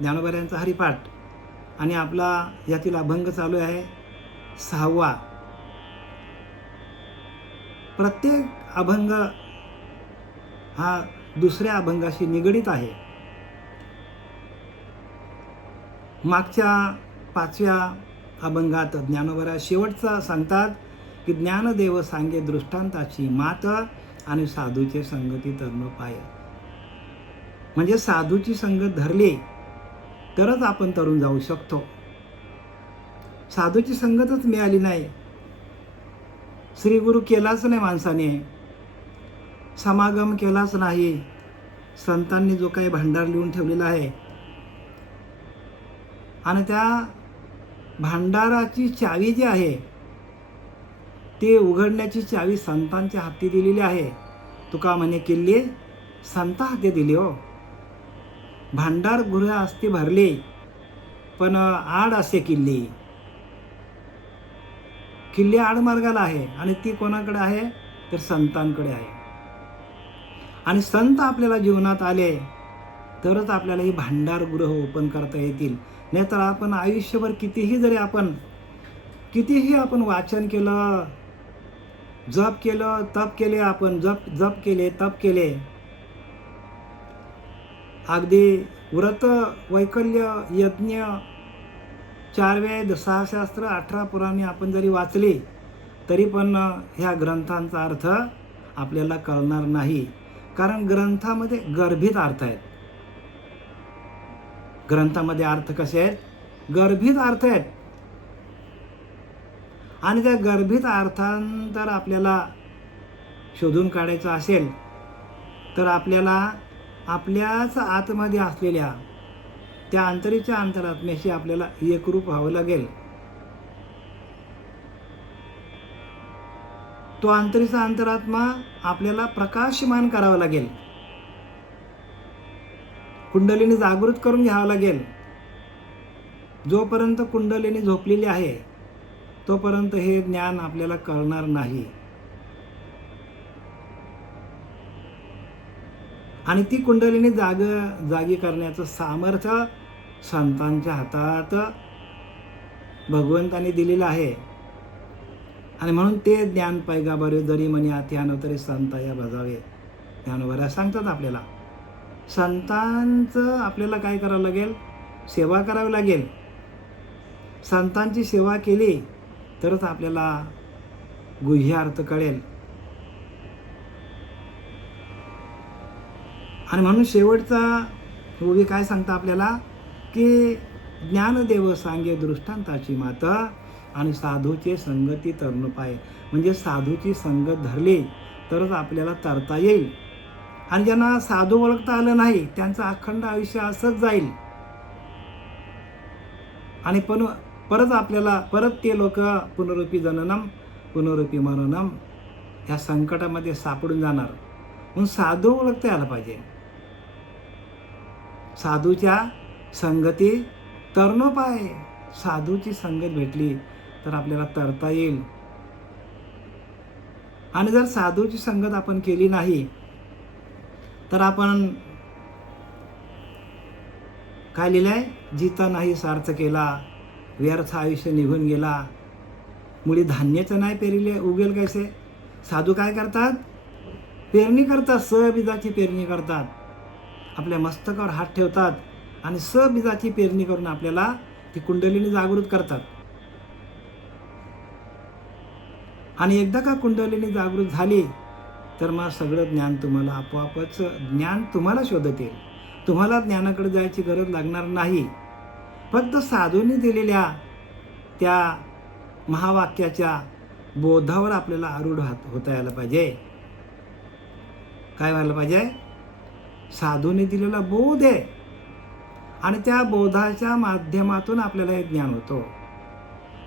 ज्ञानोबा हरिपाठ आणि आपला यातील अभंग चालू आहे 6वा. प्रत्येक अभंग हा दुसऱ्या अभंगाशी निगडित आहे. मागच्या 5व्या अभंगात ज्ञानोबा शेवटचा सांगतात की ज्ञानदेव सांगे दृष्टांताची मात आणि साधूचे संगती तरण पाय. म्हणजे साधूची संगत धरली तरच आपण तरुण जाऊ शकतो. साधूची संगतच मिळाली नाही, श्री गुरु केलाच नाही माणसाने, समागम केलाच नाही, संतांनी जो काही भांडार लिहून ठेवलेला आहे आणि त्या भांडाराची चावी जी आहे ते उघडण्याची चावी संतांच्या हाती दिलेली आहे. तुका म्हणे किल्ली संता हाती दिली हो. भांडार गृह असते भरले पण आड असे किल्ली. किल्ली आडमार्गाला आहे आणि ती कोणाकडे आहे तर संतांकडे आहे. आणि संत आपल्याला जीवनात आले तरच आपल्याला ही भांडार गृह ओपन करता येतील. नाहीतर आपण आयुष्यभर कितीही आपण वाचन केलं, जप केलं, तप केले, आपण जप केले, तप केले, अगदी व्रत, वैकल्य, यज्ञ, 4 वेद, 6 शास्त्र, 18 पुराणे आपण जरी वाचली तरी पण ह्या ग्रंथांचा अर्थ आपल्याला कळणार नाही. कारण ग्रंथामध्ये गर्भित अर्थ आहेत. ग्रंथामध्ये अर्थ कसे आहेत? गर्भित अर्थ आहेत. आणि त्या गर्भित अर्थांतर आपल्याला शोधून काढायचं असेल तर आपल्याला आपल्याच आतमध्ये असलेल्या त्या अंतरीच्या अंतरात्म्याशी आपल्याला एकरूप व्हावं लागेल. तो अंतरीचा अंतरात्मा आपल्याला प्रकाशमान करावा लागेल, कुंडलिनी जागृत करून घ्यावं लागेल. जोपर्यंत कुंडलिनी झोपलेली आहे तोपर्यंत हे ज्ञान आपल्याला कळणार नाही. आणि ती कुंडलिनी जागी करण्याचं सामर्थ्य संतांच्या हातात भगवंताने दिलेलं आहे. आणि म्हणून ते ज्ञान पैगाबरे जरी म्हणे अत्यानो तरी संत या भजावे. ज्ञानोबा सांगतात आपल्याला संतांचं आपल्याला काय करावं लागेल? सेवा करावी लागेल. संतांची सेवा केली तरच आपल्याला गुह्य अर्थ कळेल. आणि म्हणून शेवटचा ओवी काय सांगता आपल्याला की ज्ञानदेव सांगे दृष्टांताची मात आणि साधूचे संगती तरण पाय. म्हणजे साधूची संगत धरली तरच आपल्याला तरता येईल. आणि ज्यांना साधू ओळखता आलं नाही त्यांचं अखंड आयुष्य असंच जाईल. आणि परत ते लोक पुनरुपी जननम पुनरुपी मरणम ह्या संकटामध्ये सापडून जाणार. म्हणून साधू ओळखता आला पाहिजे. साधूच्या संगती तरण पाय. साधूची संगत भेटली तर आपल्याला तरता येईल. आणि जर साधूची संगत आपण केली नाही तर आपण काय लिहिलंय? जिता नाही सार्थ केला, व्यर्थ आयुष्य निघून गेला, मुळी धान्याचं नाही पेरिले उगेल कैसे. साधू काय करतात? पेरणी करतात, सबीजाची पेरणी करतात. आपल्या मस्तकावर हात ठेवतात आणि सबीजाची पेरणी करून आपल्याला ती कुंडलिनी जागृत करतात. आणि एकदा का कुंडलिनी जागृत झाली तर मग सगळं ज्ञान तुम्हाला आपोआपच ज्ञान तुम्हाला शोधत येईल. तुम्हाला ज्ञानाकडे जायची गरज लागणार नाही. फक्त साधूंनी दिलेल्या त्या महावाक्याच्या बोधावर आपल्याला आरूढ होता यायला पाहिजे. काय व्हायला पाहिजे? साधूंनी दिलेला बोध आहे आणि त्या बोधाच्या माध्यमातून आपल्याला हे ज्ञान होतं.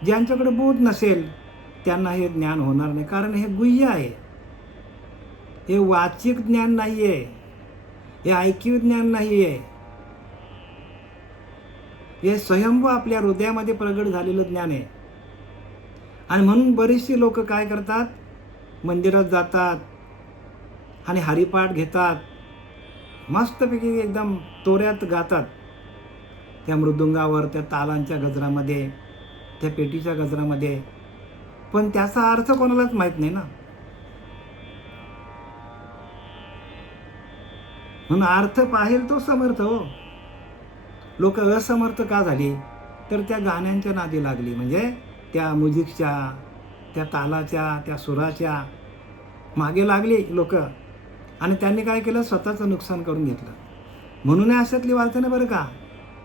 ज्यांच्याकडे बोध नसेल त्यांना हे ज्ञान होणार नाही. कारण हे गुह्य आहे. हे वाचिक ज्ञान नाही आहे, हे ऐकीव ज्ञान नाही आहे. हे स्वयंभू आपल्या हृदयामध्ये प्रगट झालेलं ज्ञान आहे. आणि म्हणून बरीचशी लोक काय करतात? मंदिरात जातात आणि हरिपाठ घेतात, मस्तपैकी एकदम तोऱ्यात गातात. त्या मृदुंगावर, त्या तालांच्या गजरामध्ये, त्या पेटीच्या गजरामध्ये, पण त्याचा अर्थ कोणालाच माहीत नाही ना. म्हणून अर्थ पाहिल तो समर्थ हो. लोक असमर्थ का झाली? तर त्या गाण्यांच्या नादी लागली, म्हणजे त्या म्युझिकच्या, त्या तालाच्या, त्या सुराच्या मागे लागली लोक, आणि त्यांनी काय केलं? स्वतःचं नुकसान करून घेतलं. म्हणून अशातली वार्ता नाही बरं का.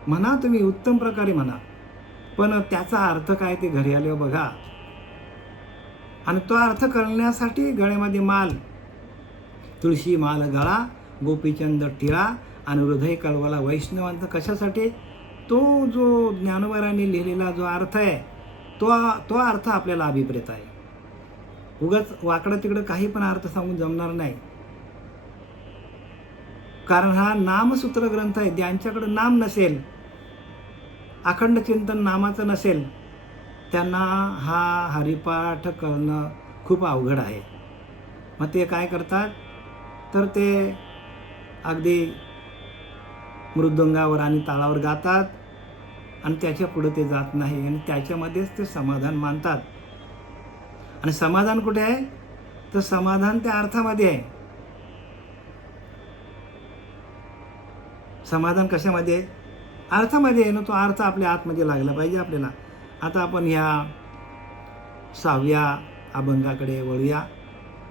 म्हणा तुम्ही उत्तम प्रकारे म्हणा, पण त्याचा अर्थ काय ते घरी आल्यावर बघा. आणि तो अर्थ करण्यासाठी गळ्यामध्ये माल, तुळशी माल गळा, गोपीचंद टिळा आणि हृदय कळवला वैष्णवांचा. कशासाठी? तो जो ज्ञानोबारांनी लिहिलेला जो अर्थ आहे, तो अर्थ आपल्याला अभिप्रेत आहे. उगाच वाकडं तिकडं काही पण अर्थ सांगून जमणार नाही. कारण हा नामसूत्र ग्रंथ आहे. ज्यांच्याकडे नाम नसेल, अखंड चिंतन नामाचं नसेल, त्यांना हा हरिपाठ करणं खूप अवघड आहे. मग ते काय करतात? तर ते अगदी मृदुंगावर आणि तालावर गातात आणि त्याच्या पुढे ते जात नाही, आणि त्याच्यामध्येच ते समाधान मानतात. आणि समाधान कुठे आहे? तर समाधान त्या अर्थामध्ये आहे. समाधान कशामध्ये? अर्थामध्ये आहे ना. तो अर्थ आपल्या आतमध्ये लागला पाहिजे आपल्याला. आता आपण ह्या 6व्या अभंगाकडे वळूया.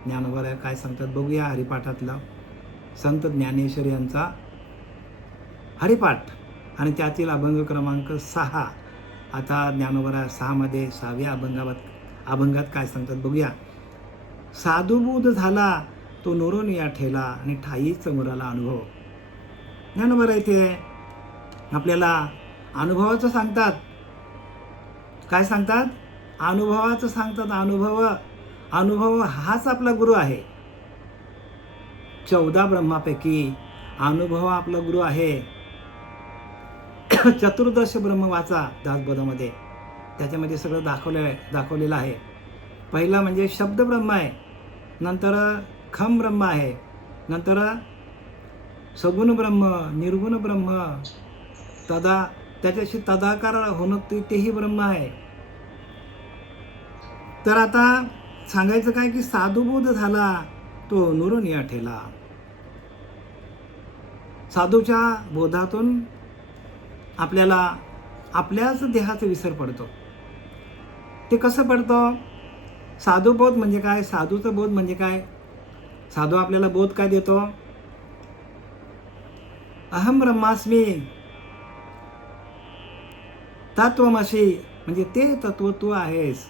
ज्ञानोबा काय सांगतात बघूया. हरिपाठातला संत ज्ञानेश्वर यांचा हरिपाठ आणि त्यातील अभंग क्रमांक 6. आता ज्ञानोबा 6मध्ये 6व्या अभंगात काय सांगतात बघूया. साधुबोध झाला तो नोरून या ठेला आणि ठाईच मुराला अनुभव. ज्ञानोबा इथे आपल्याला अनुभवाचं सांगतात. काय सांगतात? अनुभवाचं सांगतात. अनुभव हाच आपला गुरु आहे. 14 ब्रह्मापैकी अनुभव आपला गुरु आहे. चतुर्दश ब्रह्म वाचा दासबोधामध्ये, त्याच्यामध्ये सगळं दाखवलेलं आहे. पहिला म्हणजे शब्द ब्रह्म आहे, नंतर खम ब्रह्म आहे, नंतर सगुण ब्रह्म, निर्गुण ब्रह्म, त्याच्याशी तदाकार होणं तेही ब्रह्म आहे. तर आता सांगायचं काय की साधुबोध झाला तो नुरून या ठेला. साधूच्या बोधातून आपल्याला आपल्याच देहाचा विसर पडतो. ते कसं पडतं? साधुबोध म्हणजे काय? साधूचं बोध म्हणजे काय? साधू आपल्याला बोध काय देतो? अहम ब्रह्मास्मी तत्वमसी, म्हणजे ते तत्व तू आहेस,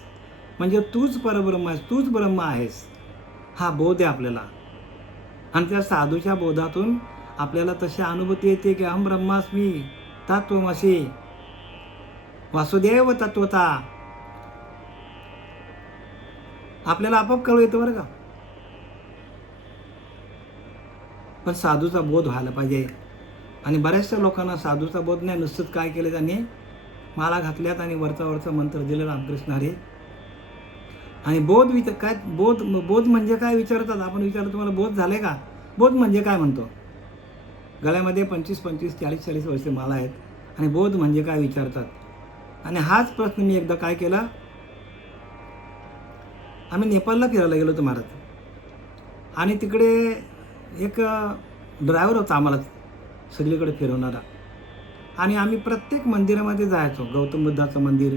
म्हणजे तूच परब्रह्म आहेस, तूच ब्रह्म आहेस, हा बोध आहे आपल्याला. आणि त्या साधूच्या बोधातून आपल्याला तशी अनुभूती येते की अहम ब्रह्मास्मी तत्वमसी वासुदेव तत्वता. आपल्याला आपोआप कळू येतं बरं का. पण साधूचा बोध व्हायला पाहिजे. आणि बऱ्याचशा लोकांना साधूचा बोध नाही. नुसतंच काय केलं त्यांनी? माला घातल्यात आणि वरचा मंत्र दिले रामकृष्ण हरी. आणि बोध म्हणजे काय विचारतात. आपण विचारतो तुम्हाला बोध झाले का? बोध म्हणजे काय म्हणतो? गळ्यामध्ये 25, 40 वर्षे माला आहेत आणि बोध म्हणजे काय विचारतात. आणि हाच प्रश्न मी एकदा काय केला, आम्ही नेपाळला फिरायला गेलो होतो महाराज. आणि तिकडे एक ड्रायव्हर होता आम्हाला सगळीकडे फिरवणारा. आणि आम्ही प्रत्येक मंदिरामध्ये जायचो. गौतम बुद्धाचं मंदिर,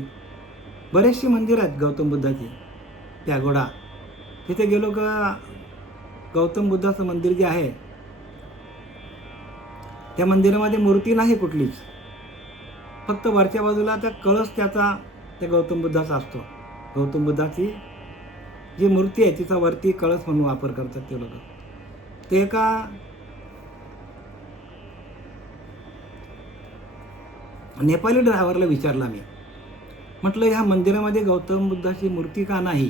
बरेचशी मंदिर आहेत गौतम बुद्धाची, पॅगोडा. तिथे गेलो का गौतम बुद्धाचं मंदिर जे आहे त्या मंदिरामध्ये मूर्ती नाही कुठलीच, फक्त वरच्या बाजूला त्या कळस त्या गौतम बुद्धाचा असतो. गौतम बुद्धाची जी मूर्ती आहे तिचा वरती कळस म्हणून वापर करतात ते लोक. ते एका नेपाळी ड्रायव्हरला विचारला मी, म्हटलं ह्या मंदिरामध्ये गौतम बुद्धाची मूर्ती का नाही?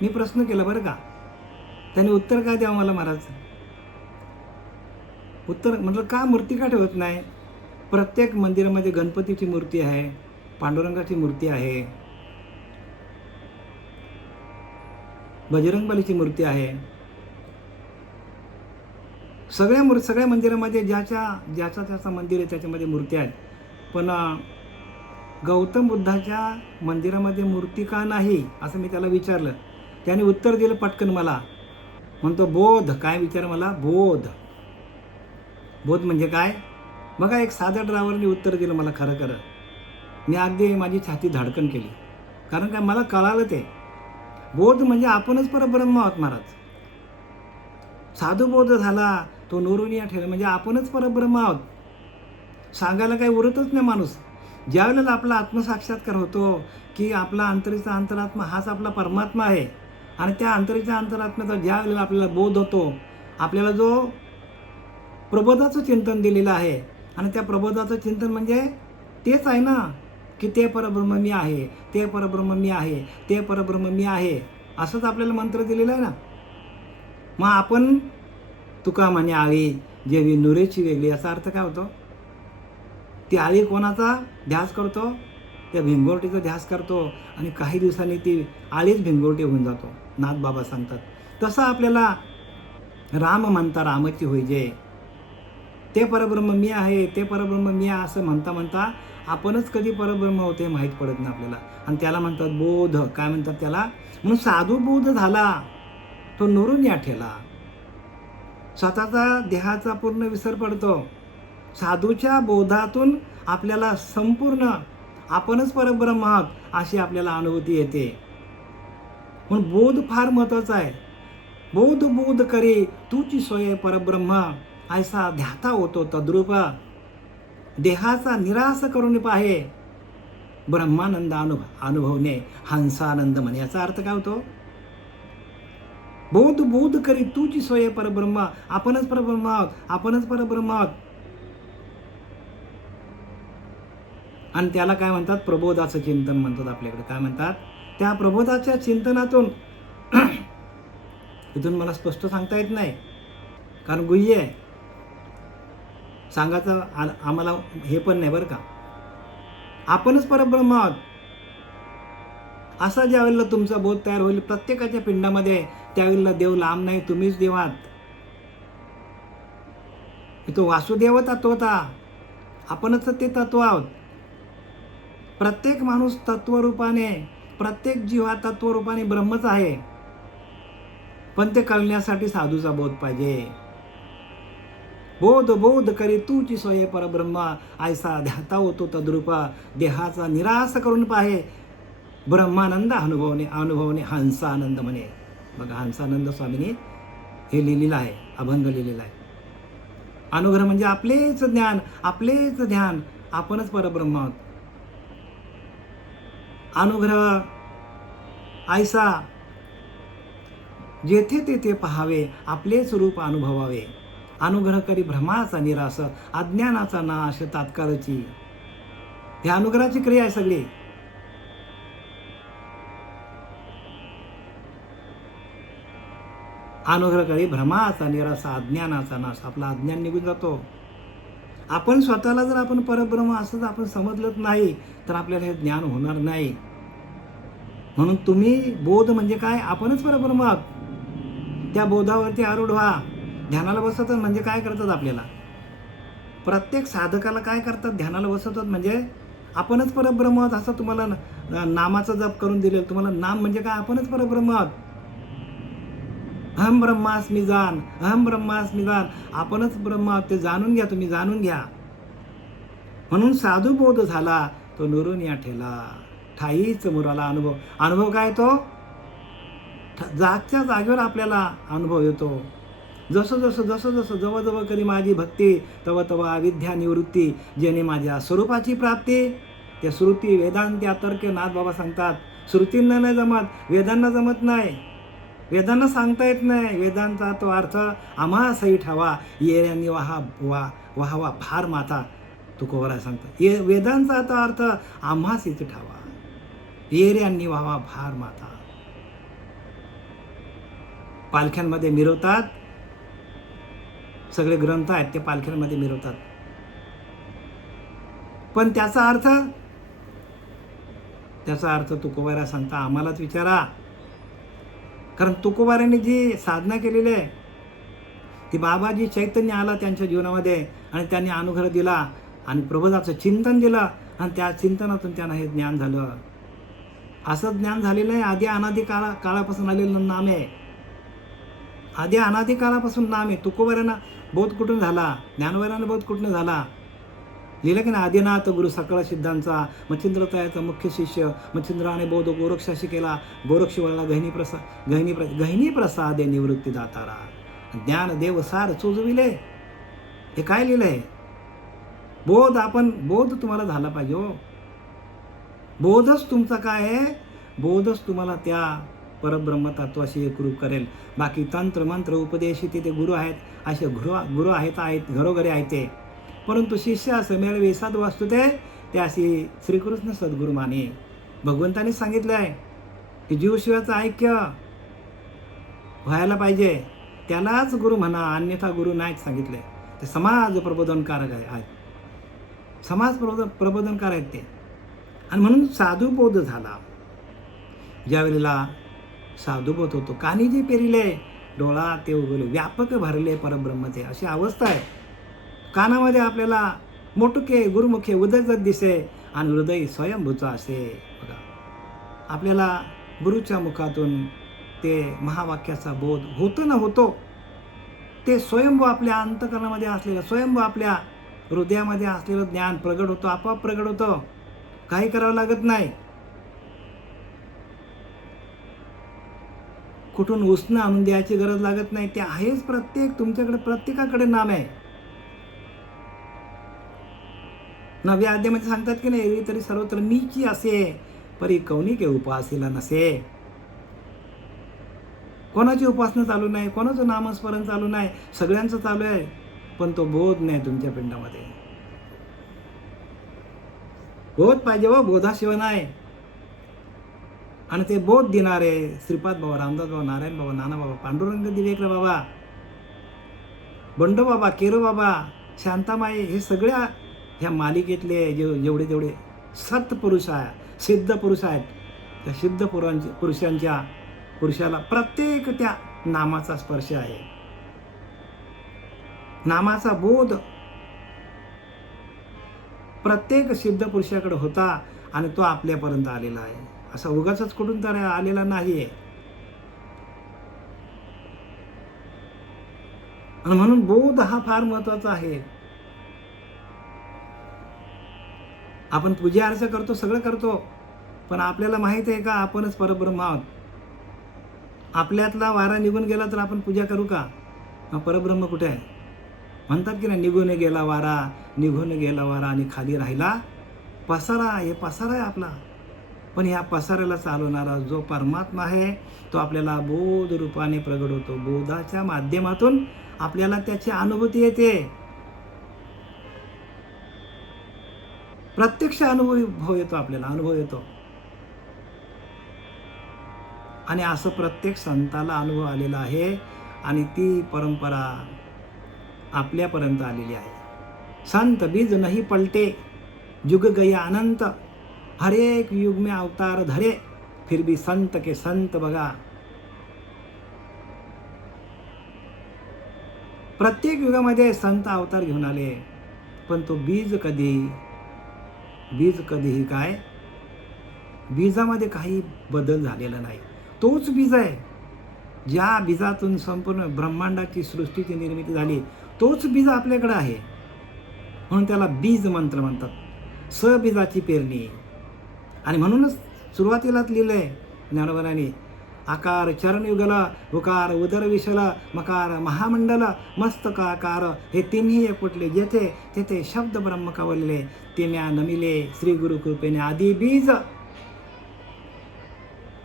मी प्रश्न केला बरं का. त्याने उत्तर काय द्यावं मला महाराज? उत्तर म्हटलं का मूर्ती का ठेवत नाही? प्रत्येक मंदिरामध्ये गणपतीची मूर्ती आहे, पांडुरंगाची मूर्ती आहे, बजरंगबलीची मूर्ती आहे. सगळ्या मंदिरामध्ये ज्याचा मंदिर आहे त्याच्यामध्ये मूर्ती आहेत. पण गौतम बुद्धाच्या मंदिरामध्ये मूर्ती का नाही असं मी त्याला विचारलं. त्याने उत्तर दिलं पटकन मला. म्हणतो बोध. काय विचार मला? बोध. बोध म्हणजे काय? बघा, एक साध्या ड्रायव्हरने उत्तर दिलं मला. खरं खरं मी अगदी माझी छाती धडकन केली. कारण काय, मला कळालं ते. बोध म्हणजे आपणच परब्रह्म आहोत महाराज. साधू बोध झाला तो नोरुनिया ठेला म्हणजे आपणच परब्रह्म आहोत. सांगायला काही उरतच नाही माणूस. ज्या वेळेला आपला आत्मसाक्षात्कार होतो की आपला अंतरीचा अंतरात्मा हाच आपला परमात्मा आहे, आणि त्या अंतरीच्या अंतरात्म्याचा ज्या वेळेला आपल्याला बोध होतो, आपल्याला जो प्रबोधाचं चिंतन दिलेलं आहे, आणि त्या प्रबोधाचं चिंतन म्हणजे तेच आहे ना की ते परब्रह्म मी आहे, ते परब्रह्म मी आहे, ते परब्रह्म मी आहे, असंच आपल्याला मंत्र दिलेला आहे ना. मग आपण तुका म्हणे आळी जेवी नुरेची वेगळी, याचा अर्थ काय होतो? ती आळी कोणाचा ध्यास करतो? त्या भिंगोरटीचा ध्यास करतो, आणि काही दिवसांनी ती आळीच भिंगोरटी होऊन जातो. नाथबाबा सांगतात तसं आपल्याला राम म्हणता रामाची होईजे. ते परब्रह्म मी आहे, ते परब्रह्म मी आहे असं म्हणता म्हणता आपणच कधी परब्रह्म होते माहीत पडत नाही आपल्याला. आणि त्याला म्हणतात बोध. काय म्हणतात त्याला? म्हणून साधू बोध झाला तो नोरुनिया ठेला. स्वतःचा देहाचा पूर्ण विसर पडतो. साधूच्या बोधातून आपल्याला संपूर्ण आपणच परब्रह्म आहोत अशी आपल्याला अनुभूती येते. म्हणून बोध फार महत्त्वाचा आहे. बोध बोध करी तूची सोय परब्रह्म, ऐसा ध्याता होतो तद्रूप. देहाचा निराश करून पाहे ब्रह्मानंद अनुभवणे हंसानंद म्हणे. याचा अर्थ काय होतो? बोध बोध करी तूची सोय परब्रह्म, आपणच परब्रह्म आहोत, आपणच परब्रह्म आहोत. आणि त्याला काय म्हणतात? प्रबोधाचं चिंतन म्हणतात आपल्याकडे. काय म्हणतात? त्या प्रबोधाच्या चिंतनातून इथून मला स्पष्ट सांगता येत नाही, कारण गुह्य आहे. सांगायचं आम्हाला हे पण नाही बरं का. आपणच परब्रह्म आहोत असा ज्या वेळेला तुमचा बोध तयार होईल प्रत्येकाच्या पिंडामध्ये, त्यावेळेला देव लांब नाही, तुम्हीच देव आहात. तो वासुदेव तत्व होता, आपणच ते तत्व आहोत. प्रत्येक माणूस तत्वरूपाने, प्रत्येक जीव हा तत्वरूपाने ब्रह्मच आहे. पण ते कळण्यासाठी साधूचा बोध पाहिजे. बोध बोध करी तूची सोय परब्रह्म, ऐसा ध्याता होतो तद्रूप. देहाचा निराश करून पाहे ब्रह्मानंद अनुभवणे हंसानंद म्हणे. बघा, हंसानंद स्वामींनी हे लिहिलेलं आहे, अभंग लिहिलेला आहे. अनुग्रह म्हणजे आपलेच ज्ञान, आपलेच ध्यान, आपणच परब्रह्म आहोत. अनुग्रह ऐसा जेथे तेथे पहावे, आपलेच रूप अनुभवावे. अनुग्रह करी भ्रमाचा निराश, अज्ञानाचा नाश तात्काळची. ही अनुग्रहाची क्रिया आहे सगळी. अनुग्रह करी भ्रमाचा निराश, अज्ञानाचा नाश. आपला अज्ञान निघून जातो. आपण स्वतःला जर आपण परब्रह्म असंच आपण समजलंच नाही तर आपल्याला हे ज्ञान होणार नाही. म्हणून तुम्ही बोध म्हणजे काय? आपणच परब्रह्म आहात. त्या बोधावरती आरूढ व्हा. ध्यानाला बसवतात म्हणजे काय करतात? आपल्याला प्रत्येक साधकाला काय करतात? ध्यानाला बसवतात म्हणजे आपणच परब्रह्म आहोत असं तुम्हाला नामाचा जप करून दिलेलं. तुम्हाला नाम म्हणजे काय? आपणच परब्रह्म आहोत. अहम ब्रह्मास्मी जान, अहम ब्रह्मास्मी जान, आपणच ब्रह्म आहोत ते जाणून घ्या. तुम्ही जाणून घ्या. म्हणून साधू बोध झाला तो नोरुनिया ठेला, ठाईच मुराला अनुभव. अनुभव काय? तो जागच्या जागेवर आपल्याला अनुभव येतो. जसं जसं जवळ करी माझी भक्ती, तव तव अविद्या निवृत्ती, जेणे माझ्या स्वरूपाची प्राप्ती. त्या श्रुती वेदांत तर्क नाथबाबा सांगतात. श्रुतींना नाही जमत, वेदांना जमत नाही, वेदांना सांगता येत नाही. वेदांचा तो अर्थ आम्हा सही ठावा, येऱ्यांनी वाहावा फार माता. तुकोबराय सांगतात वेदांचा तो अर्थ आम्हाच इथे ठावा, येऱ्यांनी वाहावा फार माता. पालख्यांमध्ये मिरवतात, सगळे ग्रंथ आहेत ते पालख्यांमध्ये मिरवतात. पण त्याचा अर्थ तुकोबाराय सांगता आम्हालाच विचारा. कारण तुकोबारायांनी जी साधना केलेली आहे ती बाबाजी चैतन्य आला त्यांच्या जीवनामध्ये आणि त्यांनी अनुग्रह दिला. आणि प्रबोधाचं चिंतन दिलं आणि त्या चिंतनातून त्यांना हे ज्ञान झालं. असं ज्ञान झालेलं आहे आधी अनादी काळापासून आलेलं नाम आहे. आधी अनादी काळापासून नाम आहे. तुकोबऱ्यांना बोध कुठून झाला, ज्ञानवरांना बोध कुठून झाला? लिहिलं की ना, आदिनाथ गुरु सकळ सिद्धांचा मच्छिंद्रतायाचा मुख्य शिष्य मच्छिंद्राने बोध गोरक्षाशी केला. गोरक्ष वळला गहिनी प्रसादे निवृत्ती दातारा. ज्ञान देव सार चोजविले. हे काय लिहिलंय? बोध तुम्हाला झाला पाहिजे हो. बोधच तुमचा काय आहे? बोधच तुम्हाला त्या परब्रह्म तत्वाशी एकरूप करेल. बाकी तंत्र मंत्र उपदेश ते गुरु आहेत, असे गुरु आहेत घरोघरी आहेत ते. परंतु शिष्य असं मिळवे साध वास्तू ते अशी श्रीकृष्ण सद्गुरू माने. भगवंतांनी सांगितलं आहे की जीवशिवाचं ऐक्य व्हायला पाहिजे, त्यालाच गुरु म्हणा, अन्यथा गुरु नाहीच सांगितले. ते समाज प्रबोधनकारक आहेत, समाज प्रबोधनकार आहेत ते. आणि म्हणून साधुबोध झाला. ज्यावेळेला साधुबोध होतो, कानी जे पेरिले डोळा ते उगवले, व्यापक भरले परब्रह्म ते, अशी अवस्था आहे. कानामध्ये आपल्याला मोटुके गुरुमुखे उदजत दिसे आणि हृदय स्वयंभूचा असे. बघा, आपल्याला गुरुच्या मुखातून ते महावाक्याचा बोध होतो ना होतो, ते स्वयंभू आपल्या अंतःकरणामध्ये असलेलं, स्वयंभू आपल्या हृदयामध्ये असलेलं ज्ञान प्रगट होतं, आपोआप प्रगट होतं. काही करावं लागत नाही. कुठून उसणं आणून द्यायची गरज लागत नाही. ते आहेच तुमच्याकडे प्रत्येकाकडे नाम आहे. नव्या अध्यायामध्ये सांगतात की नाही, तरी सर्वत्र मीची असे परी कौनिके उपासीला नसे. कोणाची उपासना चालू नाही, कोणाचं नामस्मरण चालू नाही, सगळ्यांचं चालू आहे, पण तो बोध नाही तुमच्या पिंडामध्ये. बोध पाहिजे व बोधाशिवाय नाही. आणि ते बोध देणारे श्रीपाद बाबा, रामदास बाबा, नारायण बाबा, नाना बाबा, पांडुरंग दिवेकर बाबा, बंडो बाबा, केरो बाबा, शांतामाई, हे सगळ्या ह्या मालिकेतले जेवढे सत्पुरुष आहे, सिद्ध पुरुष आहेत, त्या सिद्ध पुरुषाला प्रत्येक त्या नामाचा स्पर्श आहे. नामाचा बोध प्रत्येक सिद्ध पुरुषाकडे होता आणि तो आपल्यापर्यंत आलेला आहे. असा उगाचच कुठून तर आलेला नाहीये. आणि म्हणून बोध हा फार महत्वाचा आहे. आपण पूजा अर्चा करतो, सगळं करतो, पण आपल्याला माहित आहे का आपणच परब्रह्म आहोत? आपल्यातला वारा निघून गेला तर आपण पूजा करू का? मग परब्रह्म कुठे आहे? म्हणतात की नाही, निघून गेला वारा आणि खाली राहिला पसारा. हे पसारा आहे आपला. पण ह्या पसाऱ्याला चालवणारा जो परमात्मा आहे तो आपल्याला बोध रूपाने प्रगट होतो. बोधाच्या माध्यमातून आपल्याला त्याची अनुभूती येते, प्रत्यक्ष अनुभव येतो, आपल्याला अनुभव येतो. आणि असं प्रत्येक संताला अनुभव आलेला आहे आणि ती परंपरा आपल्यापर्यंत आलेली आहे. संत बीज नहीं पलटे, जुग गया अनंत, हर एक युग में अवतार धरे, फिर भी संत के संत. बघा, प्रत्येक युगामध्ये संत अवतार घेऊन आले, पण तो बीज कधीही काय, बीजामध्ये काही बदल झालेला नाही. तोच बीज आहे. ज्या बीजातून संपूर्ण ब्रह्मांडाची सृष्टीची निर्मिती झाली, तोच बीज आपल्याकडे आहे. म्हणून त्याला बीज मंत्र म्हणतात, सबीजाची पेरणी. आणि म्हणूनच सुरुवातीलाच लिहिलंय ज्ञानोबांनी, आकार चरणयुगल, उकार उदर विशल, मकार महामंडल, मस्तकाकार, हे तिन्ही एकवटले जेथे तेथे शब्द ब्रह्म कावरले, तेम्या नमिले श्री गुरु कृपेने आदी बीज.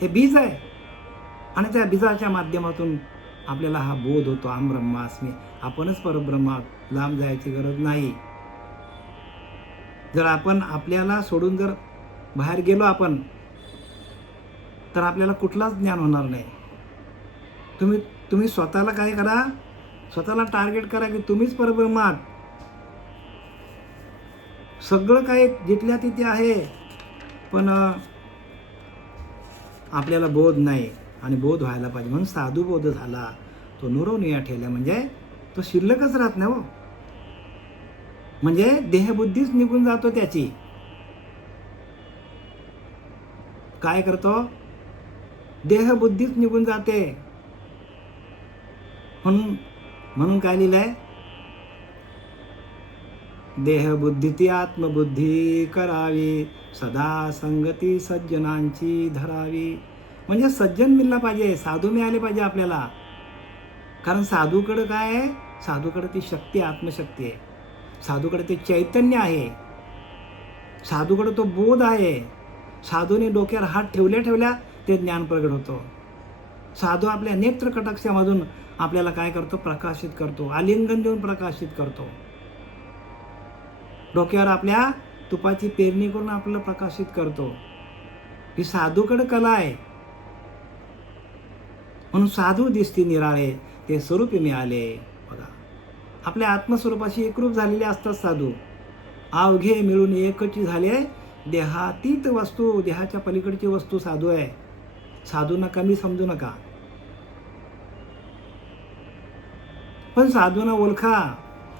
हे बीज आहे आणि त्या बीजाच्या माध्यमातून आपल्याला हा बोध होतो, अहम ब्रह्मास्मी, आपणच परब्रह्म, लांब जायची गरज नाही. जर आपण आपल्याला सोडून जर बाहेर गेलो आपण, तर आपल्याला कुठलाच ज्ञान होणार नाही. तुम्ही स्वतःला काय करा, स्वतःला टार्गेट करा की तुम्हीच परब्रह्म आहात. सगळं काही जिथल्या तिथे आहे, पण आपल्याला बोध नाही आणि बोध व्हायला पाहिजे. म्हणून साधू बोध झाला तो नुरवून या ठेवल्या, म्हणजे तो शिल्लकच राहत नाही हो. म्हणजे देहबुद्धीच निघून जातो त्याची. काय करतो? देहबुद्धीच निघून जाते. म्हणून म्हणून काय लिहिलंय? देहबुद्धीती आत्मबुद्धी करावी, सदा संगती सज्जनांची धरावी. म्हणजे सज्जन मिळला पाहिजे, साधू मिळाले पाहिजे आपल्याला. कारण साधूकडं काय आहे? साधूकडे ती शक्ती, आत्मशक्ती आहे. साधूकडे ते चैतन्य आहे. साधूकडे तो बोध आहे. साधूने डोक्यावर हात ठेवल्या ठेवल्या ते ज्ञान प्रगट होतो. साधू आपल्या नेत्र कटाक्षामधून आपल्याला काय करतो? प्रकाशित करतो. आलिंगन देऊन प्रकाशित करतो. डोक्यावर आपल्या तुपाची पेरणी करून आपल्याला प्रकाशित करतो. ही साधूकडे कला आहे. म्हणून साधू दिसती निराळे, ते स्वरूपी मिळाले. बघा, आपल्या आत्मस्वरूपाशी एकरूप झालेले असतात साधू. अवघे मिळून एकची झाले, देहातीत वस्तू, देहाच्या पलीकडची वस्तू साधू आहे. साधूंना कमी समजू नका. पण साधूंना ओळखा.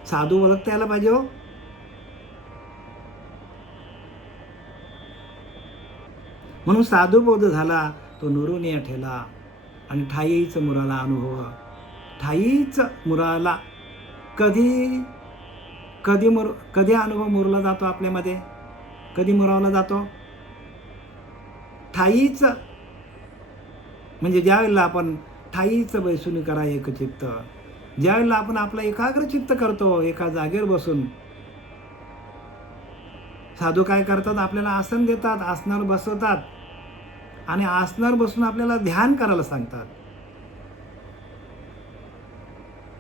साधू ओळखता यायला पाहिजे हो. म्हणून साधू बोध झाला तो नुरुनिया ठेला, आणि ठाईच मुराला अनुभव. ठाईच मुराला कधी कधी कधी अनुभव मुरला जातो आपल्यामध्ये? कधी मुरावला जातो? ठाईच म्हणजे ज्यावेळेला आपण ठाईच बैसून करा एकचित्त. ज्यावेळेला आपण आपलं एकाग्र चित्त करतो एका जागेवर बसून. साधू काय करतात? आपल्याला आसन देतात, आसनावर बसवतात आणि आसनावर बसून आपल्याला ध्यान करायला सांगतात.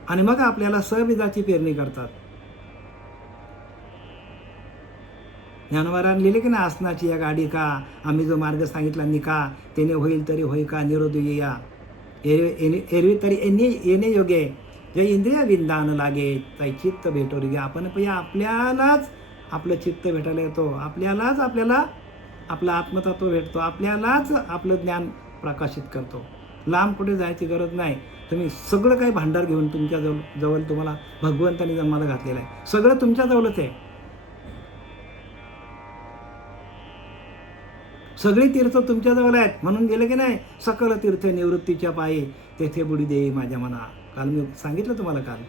आणि मग आपल्याला सबीजाची पेरणी करतात. ज्ञानोबारांनी लिहिले की नाही, आसनाची या गाडी का, आम्ही जो मार्ग सांगितला निका, तेने होईल तरी होई का निरोधी या, एरवी तरी येणे योगे, जे इंद्रिय विंदान लागे ताई चित्त भेटोरी घ्या. आपण आपल्यालाच आपलं चित्त भेटायला येतो. आपल्यालाच आपल्याला आपलं आत्मतत्व भेटतो. आपल्यालाच आपलं ज्ञान प्रकाशित करतो. लांब कुठे जायची गरज नाही. तुम्ही सगळं काही भांडार घेऊन तुमच्या जवळ तुम्हाला भगवंतानी जन्माला घातलेलं आहे. सगळं तुमच्या जवळच आहे. सगळी तीर्थ तुमच्या जवळ आहेत. म्हणून गेले की नाही, सकल तीर्थ निवृत्तीच्या पायी, तेथे बुडी दे माझ्या मना. काल मी सांगितलं तुम्हाला. काल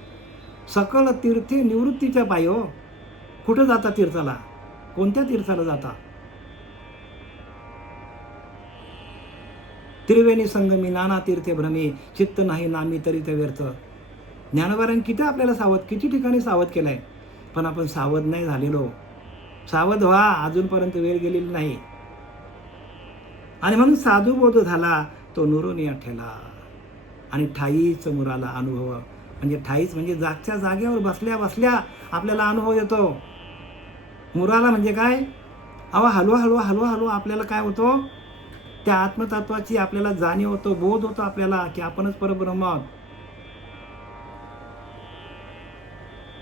सकल तीर्थे निवृत्तीच्या पायी. हो, कुठं जाता तीर्थाला? कोणत्या तीर्थाला जाता? त्रिवेणी संगमी नाना तीर्थे भ्रमी, चित्त नाही नामी तरी ते व्यर्थ. ज्ञानोबारांनी किती आपल्याला किती ठिकाणी सावध केलंय, पण आपण सावध नाही झालेलो. सावध व्हा, अजूनपर्यंत वेळ गेलेली नाही. आणि म्हणून साधू बोध झाला तो नुरुनिया ठेला, आणि ठाईच मुराला अनुभव. म्हणजे ठाईच म्हणजे जागच्या जागेवर बसल्या बसल्या आपल्याला अनुभव येतो. मुराला म्हणजे काय? हळू आपल्याला काय होतो? त्या आत्मतत्वाची आपल्याला जाणीव होतो, बोध होतो आपल्याला की आपणच परब्रह्म आहोत.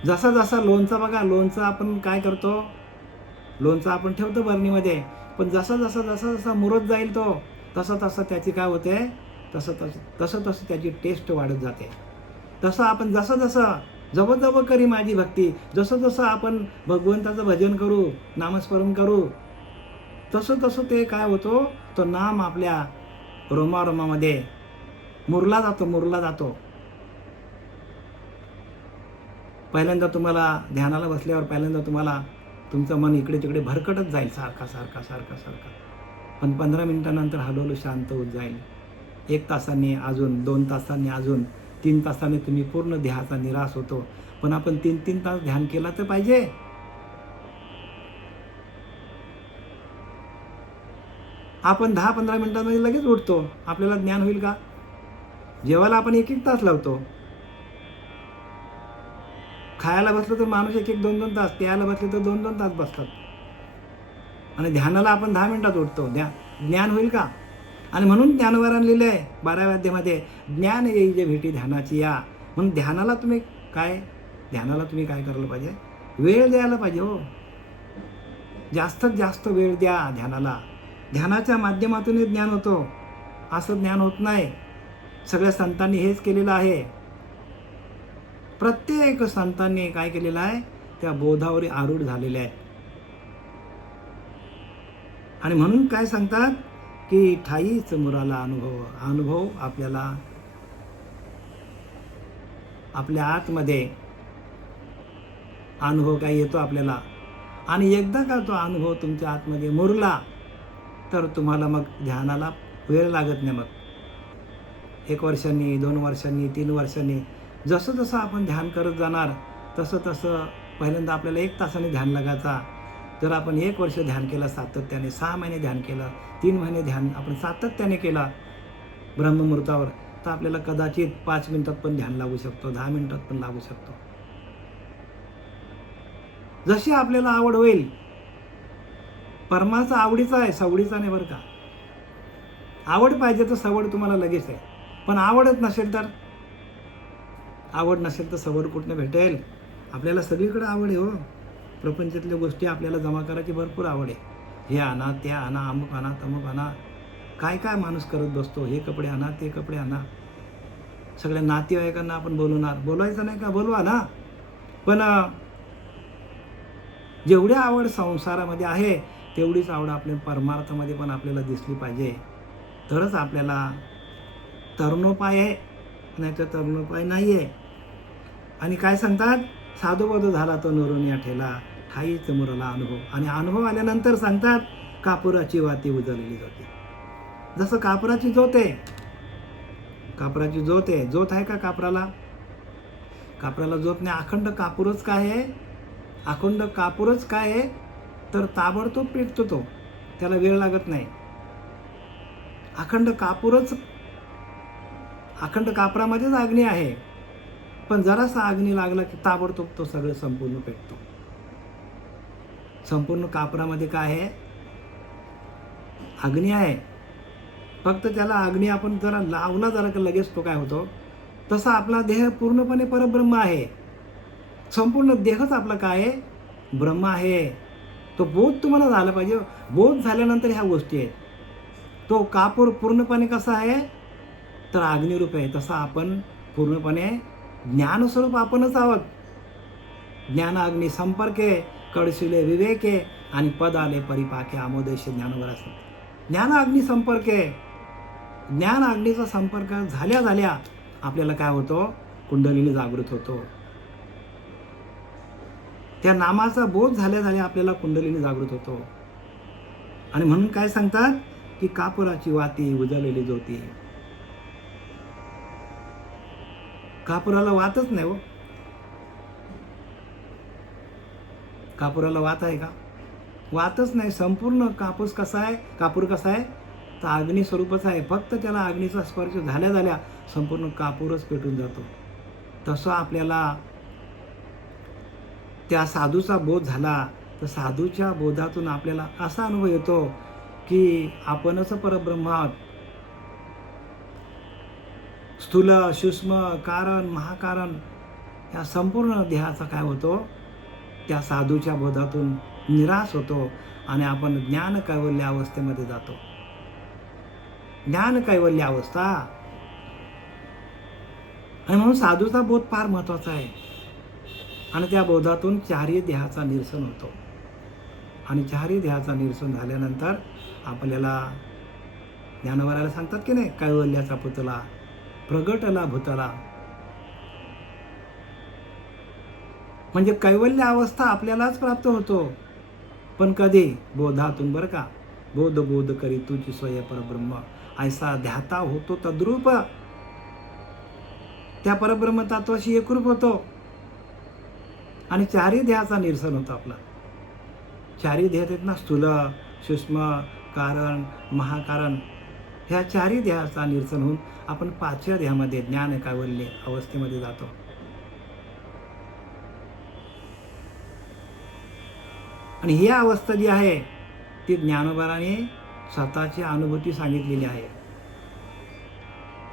जसा जसा लोणचा, बघा लोणचं आपण काय करतो? लोणचं आपण ठेवतो बरणीमध्ये, पण जसा मुरत जाईल तो, तसं त्याची काय होते? तसं त्याची टेस्ट वाढत जाते. तसं आपण जसं जवळ करी माझी भक्ती, जसं आपण भगवंताचं भजन करू, नामस्मरण करू, तसं ते काय होतो? तो नाम आपल्या रोमारोमामध्ये मुरला जातो. पहिल्यांदा तुम्हाला ध्यानाला बसल्यावर पहिल्यांदा तुम्हाला तुमचं मन इकडे तिकडे भरकटत जाईल सारखा. पण 15 मिनिटानंतर हळूहळू शांत होत जाईल. 1 तासाने अजून, 2 तासांनी अजून, 3 तासाने तुम्ही पूर्ण ध्यानाचा निराश होतो. पण आपण 3 तास ध्यान केला तर पाहिजे. आपण 10-15 मिनिटांमध्ये लगेच उठतो. आपल्याला ज्ञान होईल का? जेवायला आपण 1-1 तास लावतो. खायला बसलं तर माणूस 1-2 तास, प्यायला बसले तर 2-2 तास बसतात. आणि ध्यानाला आपण 10 मिनिटात उठतो. ज्ञान होईल का? आणि म्हणून ज्ञानोबारांनी लिहिलंय 12व्या अध्यायामध्ये, ज्ञान येई जे भेटी ध्यानाची या. म्हणून ध्यानाला तुम्ही काय करायला पाहिजे? वेळ द्यायला पाहिजे. हो, जास्तीत जास्त वेळ द्या ध्यानाला. ध्यानाच्या माध्यमातून ज्ञान होतो, असं ज्ञान होत नाही. सगळ्या संतांनी हेच केलेलं आहे. प्रत्येक संतांनी काय केलेलं आहे? त्या बोधावर आरूढ झालेले आहेत. आणि म्हणून काय सांगतात की ठाईच मुराला अनुभव. अनुभव आपल्याला आपल्या आतमध्ये अनुभव काय येतो आपल्याला. आणि एकदा का तो अनुभव तुमच्या आतमध्ये मुरला तर तुम्हाला मग ध्यानाला वेळ लागत नाही. मग 1 वर्षांनी, 2 वर्षांनी, 3 वर्षांनी जसं जसं आपण ध्यान करत जाणार तसं तसं पहिल्यांदा आपल्याला 1 तासाने ध्यान लागायचा. जर आपण 1 वर्ष ध्यान केलं सातत्याने, 6 महिने ध्यान केलं, 3 महिने ध्यान आपण सातत्याने केला ब्रह्ममुहूर्तावर, तर आपल्याला कदाचित 5 मिनिटात पण ध्यान लागू शकतो, 10 मिनिटात पण लागू शकतो. जशी आपल्याला आवड होईल. परमाचा आवडीचा आहे, सवडीचा नाही बरं का. आवड पाहिजे तर सवड तुम्हाला लगेच आहे. पण आवडच नसेल तर सवड कुठनं भेटेल. आपल्याला सगळीकडे आवड आहे हो. प्रपंचातल्या गोष्टी आपल्याला जमा करायची भरपूर आवड आहे. हे आणा, ते आणा, अमुक आणा, तमुक आणा. काय काय माणूस करत बसतो. हे कपडे आणा, ते कपडे आणा. सगळ्या नातेवाईकांना आपण बोलवायचं नाही का, बोलवा ना. पण जेवढी आवड संसारामध्ये आहे तेवढीच आवड आपल्या परमार्थामध्ये पण आपल्याला दिसली पाहिजे. तरच आपल्याला तरुणोपाय आहे, नाही तर तरुणोपाय नाही आहे. आणि काय सांगतात, साधुबोध झाला तो नरून ठेला, ठाईच मुरला अनुभव. आणि अनुभव आल्यानंतर सांगतात कापुराची वाती उजळलेली जाते. जसं कापुराची ज्योत आहे, कापुराची ज्योत आहे. ज्योत आहे का कापराला? कापराला ज्योत नाही. अखंड कापूरच काय आहे? अखंड कापूरच काय आहे तर ताबडतोब पेटतो तो, त्याला वेळ लागत नाही. अखंड कापरामध्येच अग्नी आहे, पण जरासा अग्नी लागला की ताबडतोब तो सगळं संपूर्ण पेटतो. संपूर्ण कापरामध्ये काय आहे? अग्नी आहे. फक्त त्याला अग्नी आपण जरा लावला जरा का लगेच तो काय होतो. तसा आपला देह पूर्णपणे परब्रह्म आहे. संपूर्ण देहच आपला काय आहे? ब्रह्म आहे. तो बोध तुम्हाला झाला पाहिजे. बोध झाल्यानंतर ह्या गोष्टी आहेत. तो कापूर पूर्णपणे कसा आहे तर अग्निरूप आहे. तसा आपण पूर्णपणे ज्ञानस्वरूप आपणच आहोत. ज्ञान अग्नी संपर्के कडशिले विवेके आणि पद आले परिपाके आमोदेशे ज्ञानवरास. ज्ञान अग्नी संपर्के, ज्ञान अग्नीचा संपर्क झाल्या आपल्याला काय होतो? कुंडलिनी जागृत होतो. त्या नामाचा बोध झाल्या आपल्याला कुंडलिनी जागृत होतो. आणि म्हणून काय सांगतात की कापुराची वाती उजळलेली ज्योती. कापुराला वातच नाही हो. कापुराला वात आहे का? वातच नाही. संपूर्ण कापूस कसा आहे, कापूर कसा आहे तर अग्नी स्वरूपच आहे. फक्त त्याला अग्नीचा स्पर्श झाल्या संपूर्ण कापूरच पेटून जातो. तसं आपल्याला त्या साधूचा बोध झाला तर साधूच्या बोधातून आपल्याला असा अनुभव येतो की आपणच परब्रह्म आहोत. स्थूल, सूक्ष्म, कारण, महाकारण या संपूर्ण देहाचा काय होतो त्या साधूच्या बोधातून निराश होतो आणि आपण ज्ञान कैवल्य अवस्थेमध्ये जातो. ज्ञान कैवल्य अवस्था. आणि म्हणून साधूचा बोध फार महत्वाचा आहे. आणि त्या बोधातून चारही देहाचा निरसन होतो. आणि चारही देहाचा निरसन झाल्यानंतर आपल्याला ज्ञानवराला सांगतात की नाही, कैवल्याचा पुतला प्रगटला भूतला. म्हणजे कैवल्य अवस्था आपल्यालाच प्राप्त होतो. पण कधी? बोधातून बरं का. बोध करी तुझी स्वय परब्रह्म ऐसा ध्याता होतो तद्रूप. त्या परब्रह्म तत्वाशी एकरूप होतो. आणि चारही देहाचा निरसन होतो आपला. चारही देह आहेत ना, स्थूल, सूक्ष्म, कारण, महाकारण. ह्या चारही देहाचा निरसन होऊन आपण 5व्या देहामध्ये ज्ञान कैवल्य अवस्थेमध्ये जातो. आणि ही अवस्था जी आहे ती ज्ञानोबाने स्वतःची अनुभूती सांगितलेली आहे.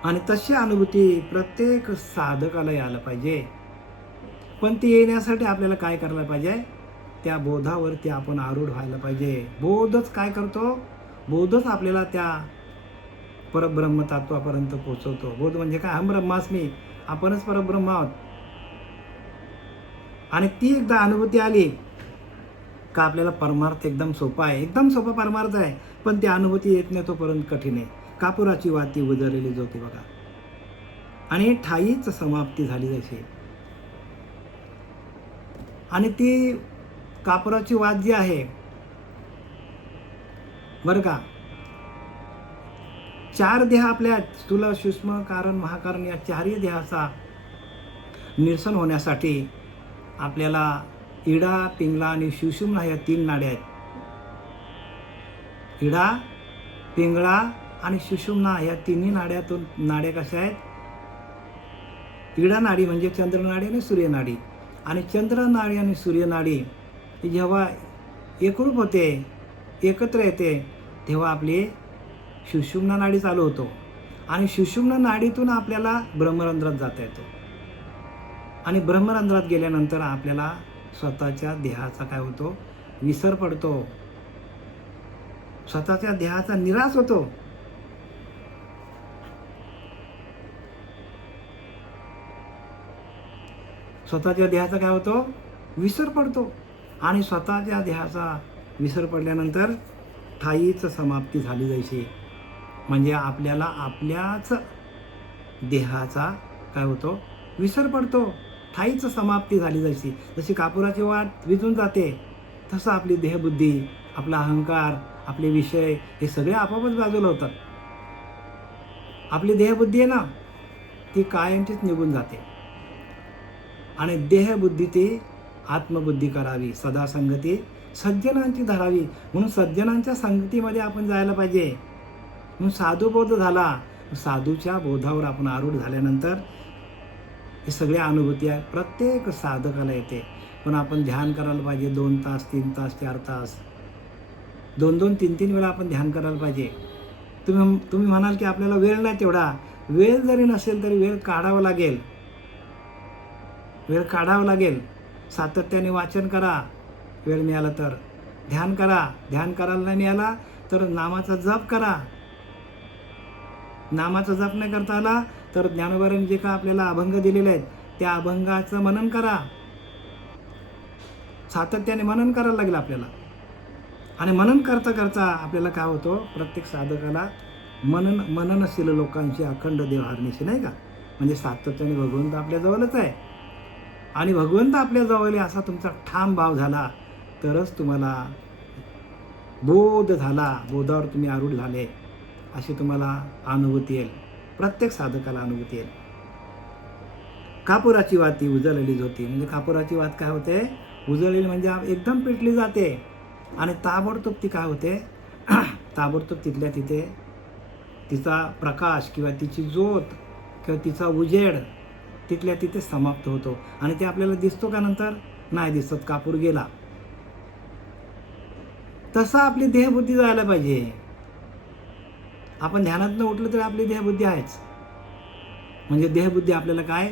आणि तशी अनुभूती प्रत्येक साधकाला यायला पाहिजे. पण ती येण्यासाठी आपल्याला काय करायला पाहिजे? त्या बोधावरती आपण आरूढ व्हायला पाहिजे. बोधच काय करतो? बोधच आपल्याला त्या परब्रह्म तत्वापर्यंत पोहोचवतो. बोध म्हणजे काय? अहम ब्रह्मास्मी. आपणच परब्रह्म आहोत. आणि ती एकदा अनुभूती आली का आपल्याला परमार्थ एकदम सोपा आहे, एकदम सोपा परमार्थ आहे. पण ती अनुभूती येत नाही तोपर्यंत कठीण आहे. कापुराची वाती उजळलेली ज्योती बघा, आणि ठाईच समाप्ती झाली जशी. आणि ती कापुराची वात जी आहे बरं का, 4 देह आपल्या स्थूल सूक्ष्म कारण महाकारण या 4ही देहाचा निरसन होण्यासाठी आपल्याला इडा, पिंगला आणि सुषुम्ना ह्या 3 नाड्या आहेत. इडा, पिंगळा आणि सुषुम्ना ह्या तिन्ही नाड्यातून नाड्या कशा आहेत? इडा नाडी म्हणजे चंद्रनाडी आणि सूर्यनाडी, आणि चंद्रनाडी आणि सूर्यनाडी जेव्हा एकरूप होते, एकत्र येते, तेव्हा आपली सुषुम्ना नाडी चालू होतो. आणि सुषुम्ना नाडीतून आपल्याला ब्रह्मरंध्रात जाता येतो. आणि ब्रह्मरंध्रात गेल्यानंतर आपल्याला स्वतःच्या देहाचा काय होतो? विसर पडतो. स्वतःच्या देहाचा निराश होतो. स्वतःच्या देहाचा काय होतो? विसर पडतो. आणि स्वतःच्या देहाचा विसर पडल्यानंतर ठाईच समाप्ती झाली जैशी. म्हणजे आपल्याला आपल्याच देहाचा काय होतो? विसर पडतो. ठाईच समाप्ती झाली जशी. जशी कापुराची वात विझून जाते, तसं आपली देहबुद्धी, आपला अहंकार, आपले विषय हे सगळे आपोआपच बाजूला होतात. आपली देहबुद्धी आहे ना, ती कायमचीच निघून जाते. आणि देहबुद्धी ती आत्मबुद्धी करावी, सदा संगती सज्जनांची धरावी. म्हणून सज्जनांच्या संगतीमध्ये आपण जायला पाहिजे. म्हणून साधुबोध झाला, साधूच्या बोधावर आपण आरूढ झाल्यानंतर हे सगळ्या अनुभूती आहे प्रत्येक साधकाला येते. पण आपण ध्यान करायला पाहिजे. 2 तास, 3 तास, 4 तास, 2-2, 3-3 वेळा आपण ध्यान करायला पाहिजे. तुम्ही म्हणाल की आपल्याला वेळ नाही तेवढा. वेळ जरी नसेल तरी वेळ काढावा लागेल. वेळ काढावा लागेल. सातत्याने वाचन करा, वेळ मिळाला तर ध्यान करा. ध्यान करायला नाही मिळाला तर नामाचा जप करा. नामाचा जप नाही करता आला तर ज्ञानोबांनी जे का आपल्याला अभंग दिलेले आहेत त्या अभंगाचं मनन करा. सातत्याने मनन करायला लागेल आपल्याला. आणि मनन करता करता आपल्याला काय होतं? प्रत्येक साधकाला मननशील लोकांची अखंड देवहारणीशी, नाही का? म्हणजे सातत्याने भगवंत आपल्या जवळच आहे. आणि भगवंत आपल्या जवळ आहे असा तुमचा ठाम भाव झाला तरच तुम्हाला बोध झाला, बोधावर तुम्ही आरूढ झाले अशी तुम्हाला अनुभूती येईल. प्रत्येक साधकाला अनुभूती येईल. कापुराची वाती उजळलेली ज्योती. म्हणजे कापुराची वात काय होते? उजळलेली म्हणजे एकदम पेटली जाते. आणि ताबडतोब ती काय होते? ताबडतोब तिथल्या तिथे तिचा प्रकाश किंवा तिची ज्योत किंवा तिचा उजेड तिथल्या तिथे समाप्त होतो. आणि ते आपल्याला दिसतो का नंतर? नाही दिसत. कापूर गेला. तसं आपली देहबुद्धी जायला पाहिजे. आपण ध्यानातनं उठलं तरी आपली देहबुद्धी आहेच. म्हणजे देहबुद्धी आपल्याला काय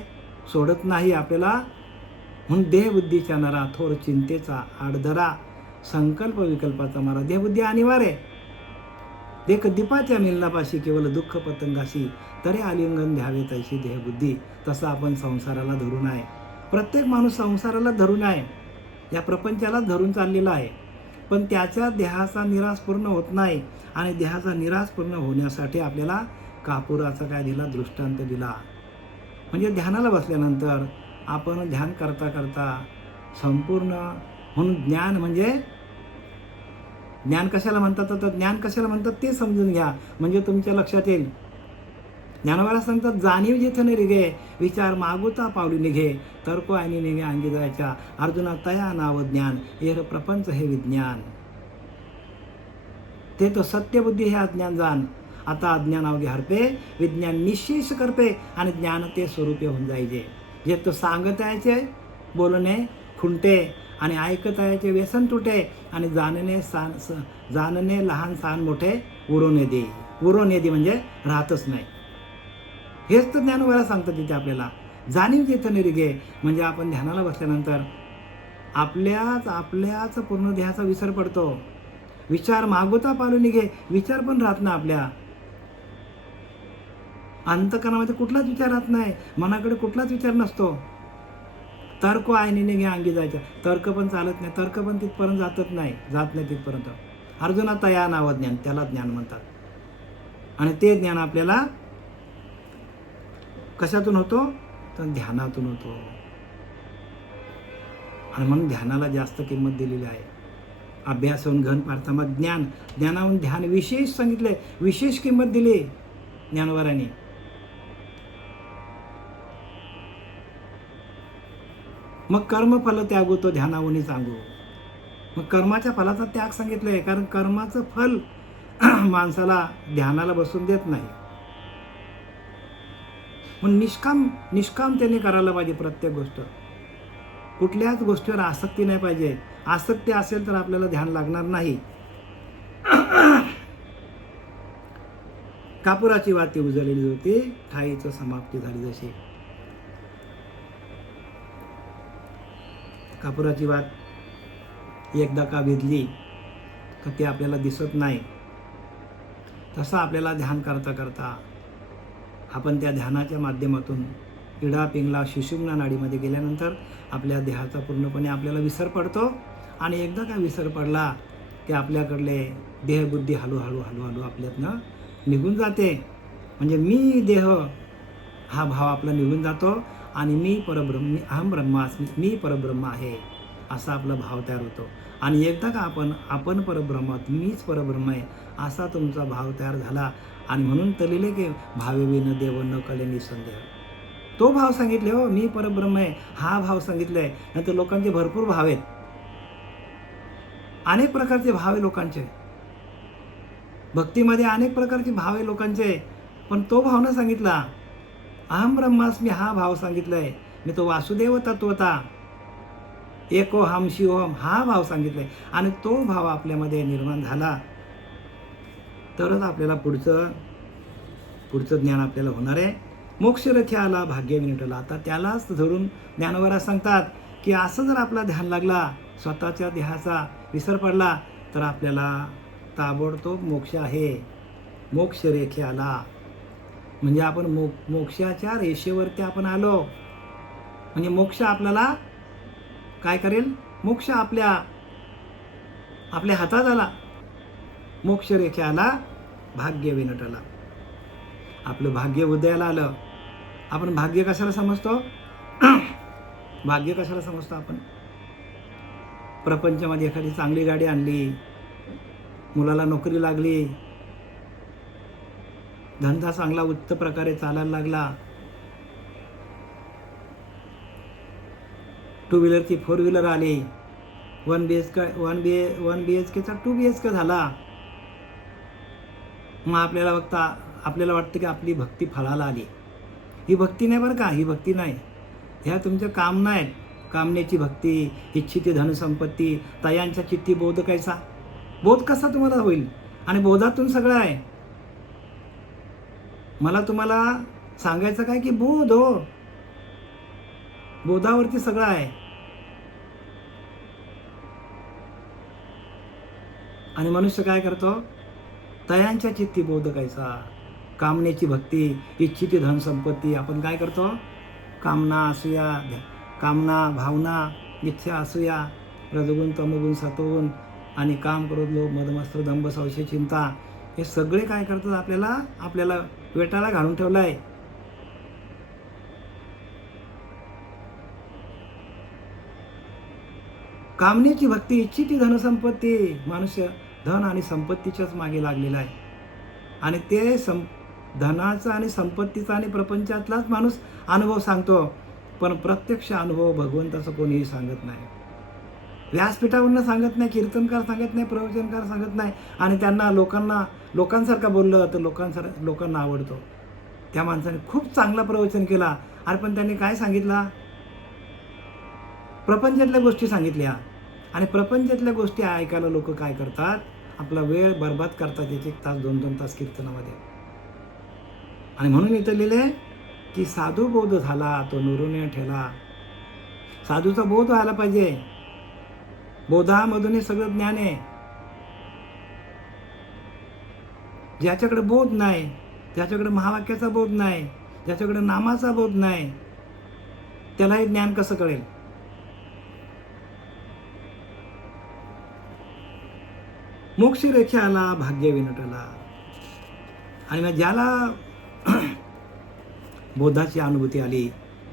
सोडत नाही आपल्याला. म्हणून देहबुद्धीच्या नरा थोर चिंतेचा आडधरा, संकल्प विकल्पाचा मारा. देहबुद्धी अनिवार्य आहे. देख दीपाच्या मिलनापाशी केवळ दुःख पतंगाशी, तरी आलिंगन द्यावे तैशी देहबुद्धी. तसं आपण संसाराला धरून आहे. प्रत्येक माणूस संसाराला धरून आहे, या प्रपंचाला धरून चाललेला आहे. पण त्याच्या देहाचा निराश पूर्ण होत नाही. आणि देहाचा निराश पूर्ण होण्यासाठी आपल्याला कापुराचा काय दिला? दृष्टांत दिला. म्हणजे ध्यानाला बसल्यानंतर आपण ध्यान करता करता संपूर्ण, म्हणून ज्ञान म्हणजे ज्ञान कशाला म्हणतात? तर ज्ञान कशाला म्हणतात ते समजून घ्या, म्हणजे तुमच्या लक्षात येईल. ज्ञानोबाला सांगतात, जाणीव जिथे निघे विचार मागुता पावली निघे, तर्क आणि निघे अंगी जायच्या. अर्जुना तया नाव ज्ञान, एह प्रपंच हे विज्ञान. ते तो सत्यबुद्धी हे अज्ञान जाण. आता अज्ञान अवघे हरपे, विज्ञान निशेष करपे, आणि ज्ञान ते स्वरूपे होऊन जायचे. जे तो सांगत यायचे बोलणे खुंटे, आणि ऐकत यायचे व्यसन तुटे, आणि जाणणे लहान सहान मोठे उरोने दे. उरोने दे म्हणजे राहतच नाही. हेच तर ज्ञानोबाला सांगतात तिथे आपल्याला. जाणीव जिथं निघे म्हणजे आपण ध्यानाला बसल्यानंतर आपल्याच पूर्ण देहाचा विसर पडतो. विचार मागोता पालू निघे, विचार पण राहत ना आपल्या अंतःकरणामध्ये कुठलाच विचार राहत नाही. मनाकडे कुठलाच विचार नसतो. तर्क आयनीने घ्या अंगी जायच्या. तर्क पण चालत नाही, तर्क पण तिथपर्यंत जात नाही तिथपर्यंत. अर्जुना तया नावं ज्ञान, त्याला ज्ञान म्हणतात. आणि ते ज्ञान आपल्याला कशातून होतो? तर ध्यानातून होतो. आणि म्हणून ध्यानाला जास्त किंमत दिलेली आहे. अभ्यासहून घन पार्थामा ज्ञान, ज्ञानाहून ध्यान विशेष सांगितले, विशेष किंमत दिली ज्ञानवरांनी. मग कर्मफल त्यागू तो ध्यानाहून सांगू. मग कर्माच्या फलाचा त्याग सांगितलंय, कारण कर्माचं फल माणसाला ध्यानाला बसून देत नाही. मग निष्काम त्याने करायला पाहिजे प्रत्येक गोष्ट. कुठल्याच गोष्टीवर आसक्ती नाही पाहिजे. आसक्ती असेल तर आपल्याला ध्यान लागणार नाही. कापुराची वाती उजळलेली होती, ठाईचं समाप्ती झाली जशी. कापुराची वात एकदा का भिजली का ती आपल्याला दिसत नाही. तसं आपल्याला ध्यान करता करता आपण त्या ध्यानाच्या माध्यमातून इडा पिंगला सुषुम्ना नाडीमध्ये गेल्यानंतर आपल्या देहाचा पूर्णपणे आपल्याला विसर पडतो. आणि एकदा का विसर पडला की आपल्याकडले देहबुद्धी हळूहळू आपल्यातनं निघून जाते. म्हणजे मी देह हा भाव आपला निघून जातो आणि मी परब्रह्म, अहम ब्रह्मास्मी, मी परब्रह्म आहे असा आपला भाव तयार होतो. आणि एकदा का आपण परब्रह्म, मीच परब्रह्म आहे असा तुमचा भाव तयार झाला. आणि म्हणून तर लिहिले की भावेविन देव न कले निसंदेह. तो भाव सांगितले हो, मी परब्रह्म आहे हा भाव सांगितलाय. नंतर लोकांचे भरपूर भाव आहेत, अनेक प्रकारचे भाव आहे लोकांचे. भक्तीमध्ये अनेक प्रकारचे भाव आहे लोकांचे, पण तो भाव न सांगितला. अहम ब्रह्मास्मी हा भाव सांगितलाय. मी तो वासुदेव तत्वता एको हम शिवम हा भाव सांगितलाय. आणि तो भाव आपल्यामध्ये निर्माण झाला तरच आपल्याला पुढचं ज्ञान आपल्याला होणार आहे. मोक्षरथी आला भाग्य विनटला. आता त्यालाच धरून ज्ञानवरा सांगतात की असं जर आपला ध्यान लागला, स्वतःच्या देहाचा विसर पडला, तर आपल्याला ताबडतोब मोक्ष आहे. मोक्ष रेखे आला म्हणजे आपण मोक्षाच्या रेषेवरती आपण आलो. म्हणजे मोक्ष आपल्याला काय करेल? मोक्ष आपल्या हातात आला. मोक्ष रेखे आला भाग्य विनटला. आपलं भाग्य उदयाला आलं. आपण भाग्य कशाला समजतो? भाग्य कशाला समजतो आपण? प्रपंचामध्ये एखादी चांगली गाडी आणली, मुलाला नोकरी लागली, धंदा चांगला उच्च प्रकारे चालायला लागला, 2 व्हीलरची 4 व्हीलर आली, 1 BHK 2 BHK झाला. मग आपल्याला वाटतं की आपली भक्ती फळाला आली. ही भक्ती नाही बरं का, ही भक्ती नाही. ह्या तुमच्या कामना आहेत. कामनेची भक्ती, इच्छिती धनसंपत्ती, तयांच्या चित्ती बोध कैसा. बोध कसा तुम्हाला होईल? आणि बोधातून सगळं आहे. मला तुम्हाला सांगायचं काय की बोध हो, बोधावरती सगळं आहे. आणि मनुष्य काय करतो? तयांच्या चित्ती बोध कैसा. कामनेची भक्ती, इच्छिती धनसंपत्ती. आपण काय करतो? कामना भावना इच्छा असूया, रजगुण तमगुण सत्वगुण आणि काम क्रोध लोभ मदमत्सर दंभ संशय चिंता, हे सगळे काय करतात? आपल्याला वेटाला घालून ठेवलं आहे. कामनेची भक्ती, इच्छिती धनसंपत्ती. मनुष्य धन आणि संपत्तीच्याच मागे लागलेला आहे. आणि ते धनाचा आणि संपत्तीचा आणि प्रपंचातलाच माणूस अनुभव सांगतो, पण प्रत्यक्ष अनुभव भगवंताचं कोणीही सांगत नाही. व्यासपीठावरनं सांगत नाही, कीर्तनकार सांगत नाही, प्रवचनकार सांगत नाही. आणि त्यांना लोकांसारखं बोललं तर लोकांना आवडतो. त्या माणसाने खूप चांगला प्रवचन केला, अरे पण त्यांनी काय सांगितला? प्रपंचातल्या गोष्टी सांगितल्या. आणि प्रपंचातल्या गोष्टी ऐकायला लोक काय करतात? आपला वेळ बर्बाद करतात 1-1 तास 2-2 तास कीर्तनामध्ये. आणि म्हणून इथं लिहिले की साधू बोध झाला तो नुरुने ठेला. साधूचा बोध व्हायला पाहिजे. बोधामधून हे सगळं ज्ञान आहे. ज्याच्याकडे बोध नाही, ज्याच्याकडे महावाक्याचा बोध नाही, ज्याच्याकडे नामाचा बोध नाही, त्याला हे ज्ञान कसं कळेल? मोक्षरेखे आला भाग्य विनटला. आणि मग ज्याला बोधाची अनुभूती आली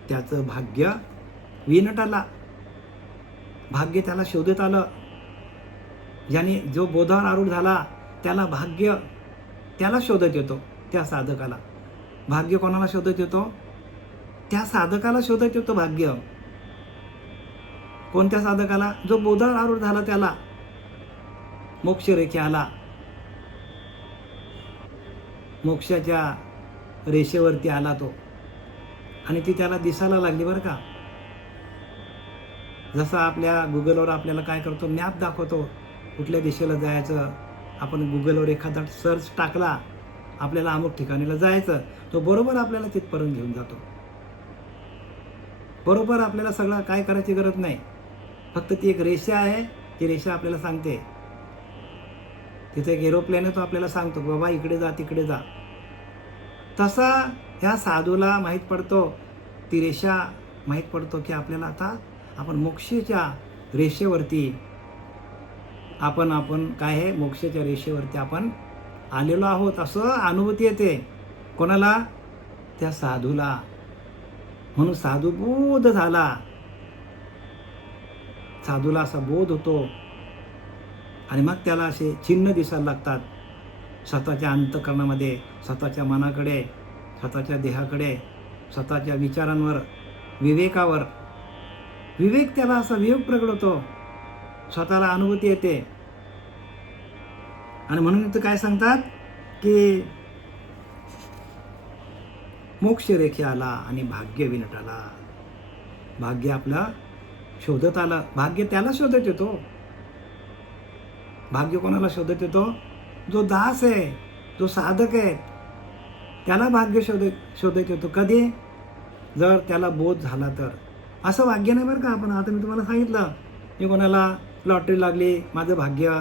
त्याचं भाग्य विनटला. भाग्य त्याला शोधत आलं. ज्याने जो बोधावर आरूढ झाला त्याला भाग्य त्याला शोधत येतो. त्या साधकाला भाग्य कोणाला शोधत येतो? त्या साधकाला शोधत येतो भाग्य. कोणत्या साधकाला? जो बोधावर आरूढ झाला त्याला मोक्षरेखे आला. मोक्षाच्या रेषेवरती आला तो आणि ती त्याला दिसायला लागली बरं का. जसं आपल्या गुगलवर आपल्याला काय करतो, मॅप दाखवतो कुठल्या दिशेला जायचं. आपण गुगलवर एखादा सर्च टाकला, आपल्याला अमुक ठिकाणीला जायचं, तो बरोबर आपल्याला तिथपर्यंत घेऊन जातो. बरोबर आपल्याला सगळं काय करायची गरज नाही. फक्त ती एक रेषा आहे, ती रेषा आपल्याला सांगते. तिथे एक एरोप्लेन आहे, तो आपल्याला सांगतो बाबा इकडे जा तिकडे जा. तसा ह्या साधूला माहीत पडतो, ती रेषा माहीत पडतो की आपल्याला आता आपण मोक्षाच्या रेषेवरती आपण काय आहे, मोक्षाच्या रेषेवरती आपण आलेलो आहोत असं अनुभूती येते. कोणाला? त्या साधूला. म्हणून साधू बोध झाला. साधूला असा बोध होतो आणि मग त्याला असे चिन्ह दिसायला लागतात स्वतःच्या अंतःकरणामध्ये, स्वतःच्या मनाकडे, स्वतःच्या देहाकडे, स्वतःच्या विचारांवर, विवेकावर. विवेक त्याला असा विवेक प्रगट होतो, स्वतःला अनुभूती येते. आणि म्हणून इथं काय सांगतात की मोक्षरेखे आला आणि भाग्य विनटला. भाग्य आपलं शोधत आलं. भाग्य त्याला शोधत येतो. भाग्य कोणाला शोधत येतो? जो दास आहे, जो साधक आहे, त्याला भाग्य शोधत येतो. कधी? जर त्याला बोध झाला तर. असं भाग्य नाही बरं का. आपण आता मी तुम्हाला सांगितलं की कोणाला लॉटरी लागली, माझं भाग्य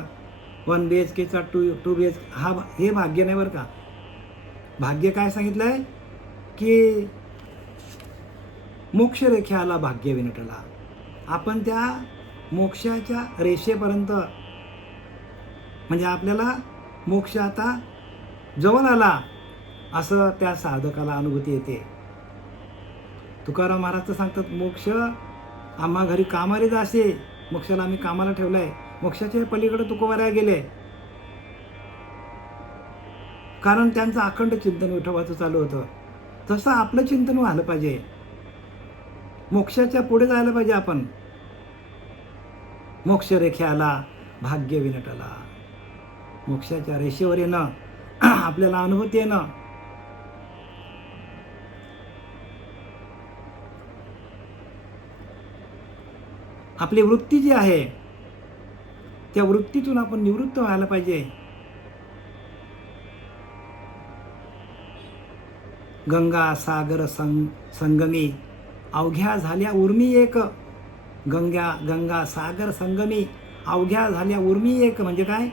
1 BHKचा 2 BHK, हे भाग्य नाही बरं का. भाग्य काय सांगितलं आहे की मोक्षरेखे आला भाग्य विनटला. आपण त्या मोक्षाच्या रेषेपर्यंत, म्हणजे आपल्याला मोक्ष आता जवळ आला असं त्या साधकाला अनुभूती येते. तुकाराम महाराज तर सांगतात, मोक्ष आम्हा घरी कामाला जासे. मोक्षाला आम्ही कामाला ठेवलंय. मोक्षाच्या पलीकडे तुकोबाराया गेले, कारण त्यांचं अखंड चिंतन विठोबाचं चालू होतं. तसं आपलं चिंतन व्हायला पाहिजे. मोक्षाच्या पुढे जायला पाहिजे आपण. मोक्षरेखे आला भाग्य विनटला. मोक्षाच्या रेषेवर येणं, आपल्याला अनुभूती येणं. आपली वृत्ती जी आहे त्या वृत्तीतून आपण निवृत्त व्हायला पाहिजे. गंगा सागर संगमी अवघ्या झाल्या उर्मी एक. गंगा सागर संगमी अवघ्या झाल्या उर्मी एक. म्हणजे काय?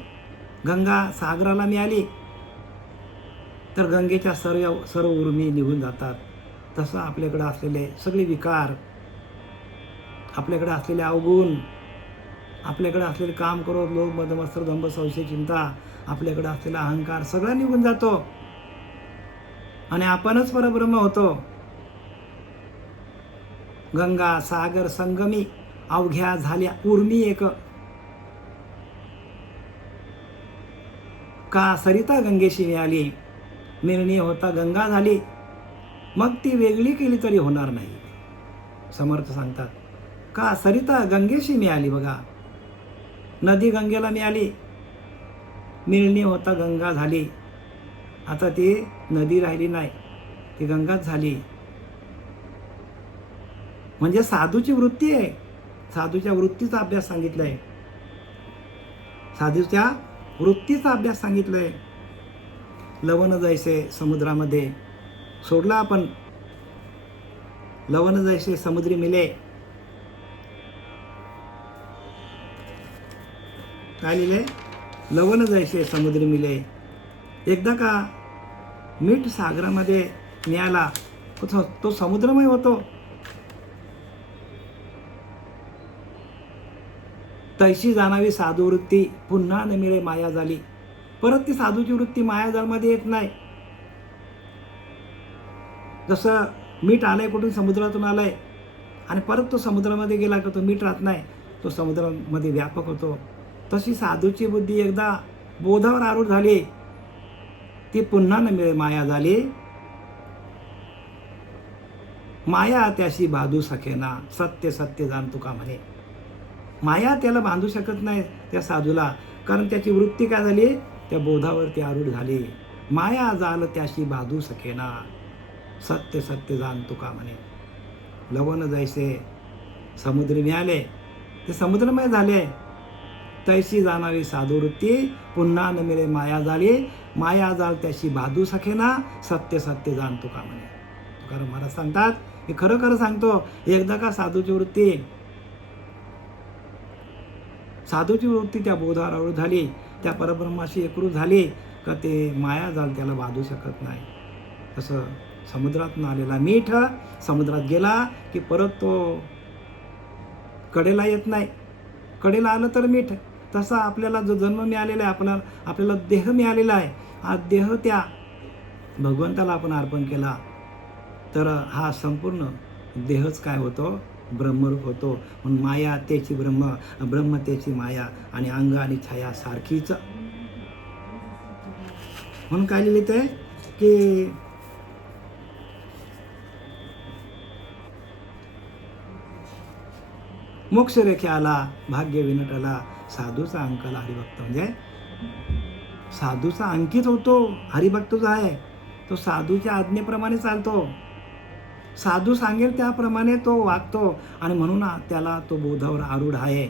गंगा सागराला मिळाली तर गंगेच्या सर्व उर्मी निघून जातात. तसं आपल्याकडे असलेले सगळे विकार, आपल्याकडे असलेले अवगुण, आपल्याकडे असलेले काम क्रोध लोभ मद मत्सर दंभ संशय चिंता, आपल्याकडे असलेला अहंकार सगळा निघून जातो आणि आपणच परब्रह्म होतो. गंगा सागर संगमी अवघ्या झाल्या उर्मी एक. का सरिता गंगेशी मिळाली, निर्णय होता गंगा झाली, मग ती वेगळी केली तरी होणार नाही. समर्थ सांगतात, का सरिता गंगेशी मिळाली. बघा, नदी गंगेला मिळाली, निर्णय होता गंगा झाली. आता ती नदी राहिली नाही, ती गंगाच झाली. म्हणजे साधूची वृत्ती आहे. साधूच्या वृत्तीचा अभ्यास सांगितलाय. साधूच्या वृत्तीचा अभ्यास सांगितलाय. लवण जैसे समुद्रामध्ये सोडला आपण. लवण जैसे समुद्री मिले. काय लिहिले? लवण जैसे समुद्री मिले. एकदा का मीठ सागरामध्ये मिळाला तो समुद्रमय होतो. तैशी जाणावी साधू वृत्ती पुन्हा न मिळे माया झाली. परत ती साधूची वृत्ती मायाजाळमध्ये येत नाही. जसं मीठ आलंय कुठून, समुद्रातून आलंय, आणि परत तो समुद्रामध्ये गेला की तो मीठ राहत नाही, तो समुद्रामध्ये व्यापक होतो. तशी साधूची बुद्धी एकदा बोधावर आरूढ झाली, ती पुन्हा न मिळे माया झाली. माया त्याशी बांधू सखेना, सत्य सत्य जाण तुका म्हणे. माया त्याला बांधू शकत नाही त्या साधूला, कारण त्याची वृत्ती काय झाली, त्या बोधावरती आरूढ झाली. माया जाल त्याशी बांधू सखेना, सत्य सत्य जाण तुका म्हणे. लवण जैसे समुद्र मिळाले ते समुद्रमय झाले. तैशी जाणारी साधू वृत्ती पुन्हा न मिळे माया झाली. माया जाल त्याशी बांधू सखेना, सत्य सत्य जाण तुका म्हणे. तुकाराम महाराज सांगतात, मी खरं खरं सांगतो, एकदा का साधूची वृत्ती त्या बोधावर आरूढ झाली, त्या परब्रह्माशी एकरूप झाली का ते माया जाल त्याला बांधू शकत नाही. तसं समुद्रातून आलेला मीठ समुद्रात गेला की परत तो कडेला येत नाही. कडेला आलं तर मीठ. तसा आपल्याला जो जन्म मिळालेला आहे, आपल्याला देह मिळालेला आहे, हा देह त्या भगवंताला आपण अर्पण केला तर हा संपूर्ण देहच काय होतो, ब्रह्मरूप होतो. म्हणून माया त्याची ब्रह्म, ब्रह्म त्याची माया, आणि अंग आणि छाया सारखीच. म्हणून काय लिहिलं ते की मोक्षरेख्याला भाग्य विनटला, साधूचा अंकाला हरिभक्त. म्हणजे साधूचा अंकित होतो, हरिभक्त जो आहे तो साधूच्या आज्ञेप्रमाणे चालतो, साधू सांगेल त्याप्रमाणे तो वागतो, आणि म्हणून त्याला तो बोधावर आरूढ आहे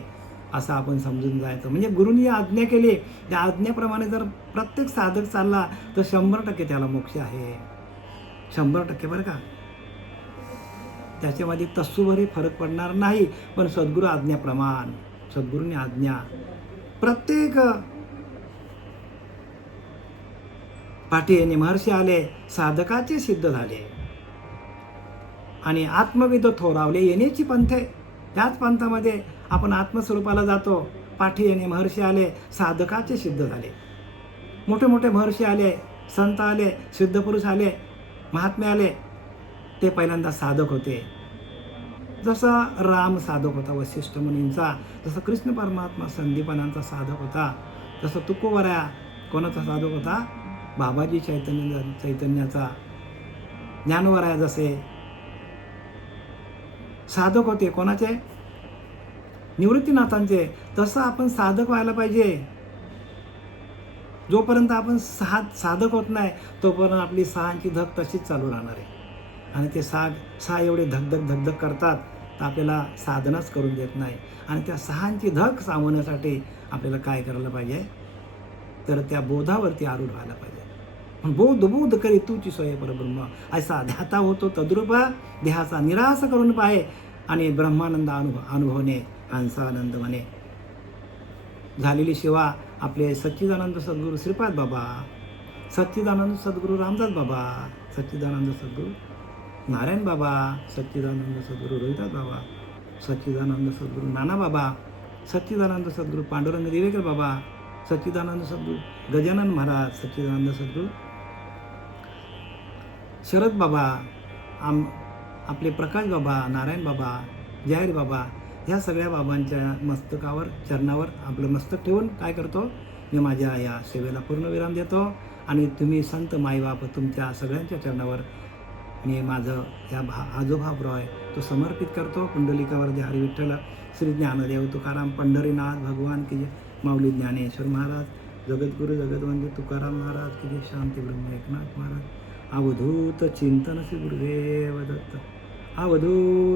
असं आपण समजून जायचं. म्हणजे गुरुनी आज्ञा केली, त्या आज्ञेप्रमाणे जर प्रत्येक साधक चालला तर 100% त्याला मोक्ष आहे. 100% बरं का. त्याच्यामध्ये तस्सूभरही फरक पडणार नाही. पण सद्गुरू आज्ञाप्रमाण, सद्गुरूंनी आज्ञा प्रत्येक पाठी येणे महर्षी आले, साधकाचे सिद्ध झाले, आणि आत्मविद थोरावले येण्याची पंथे. त्याच पंथामध्ये आपण आत्मस्वरूपाला जातो. पाठी येणे महर्षी आले, साधकाचे सिद्ध झाले. मोठे मोठे महर्षी आले, संत आले, सिद्धपुरुष आले, महात्मे आले, ते पहिल्यांदा साधक होते. जसा राम साधक होता वसिष्ठ मुनींचा, जसं कृष्ण परमात्मा संदीपनांचा साधक होता, तसं तुकोबराया कोणाचा साधक होता, बाबाजी चैतन्याचा. ज्ञानवराया जसे साधक होते कोणाचे, निवृत्तीनाथांचे. तसं आपण साधक व्हायला पाहिजे. जोपर्यंत आपण साधक होत नाही तोपर्यंत आपली सहांची धग तशीच चालू राहणार आहे. आणि ते सहा एवढे धगधग करतात तर आपल्याला साधनाच करून देत नाही. आणि त्या सहांची धग सावण्यासाठी आपल्याला काय करायला पाहिजे, तर त्या बोधावरती आरूढ व्हायला पाहिजे. बोध करी तुची सोय परब्रह्म, असा ध्याता होतो तद्रूप, देहाचा निराश करून पाहे, आणि ब्रह्मानंद अनुभवणे हंसानंद म्हणे. झालेली सेवा आपले सच्चिदानंद सद्गुरू श्रीपाद बाबा, सच्चिदानंद सद्गुरू रामदास बाबा, सच्चिदानंद सद्गुरू नारायण बाबा, सच्चिदानंद सद्गुरू रोहिदास बाबा, सच्चिदानंद सद्गुरू नाना बाबा, सच्चिदानंद सद्गुरू पांडुरंग दिवेकर बाबा, सच्चिदानंद सद्गुरू गजानन महाराज, सच्चिदानंद सद्गुरू शरद बाबा, आपले प्रकाश बाबा, नारायण बाबा, जाहीर बाबा, ह्या सगळ्या बाबांच्या मस्तकावर, चरणावर आपलं मस्तक ठेवून काय करतो, मी माझ्या या सेवेला पूर्णविराम देतो. आणि तुम्ही संत माईबाप तुमच्या सगळ्यांच्या चरणावर मी माझं हा जो भाव आहे तो समर्पित करतो. पुंडलिकावरती हरी विठ्ठल, श्री ज्ञानदेव तुकाराम पंढरीनाथ भगवान की जय, माऊली ज्ञानेश्वर महाराज, जगद्गुरु जगदवंद्य तुकाराम महाराज की जय, शांती ब्रह्म एकनाथ महाराज, अवधूत चिंतन श्री गुरुदेव दत्त, अवधूत.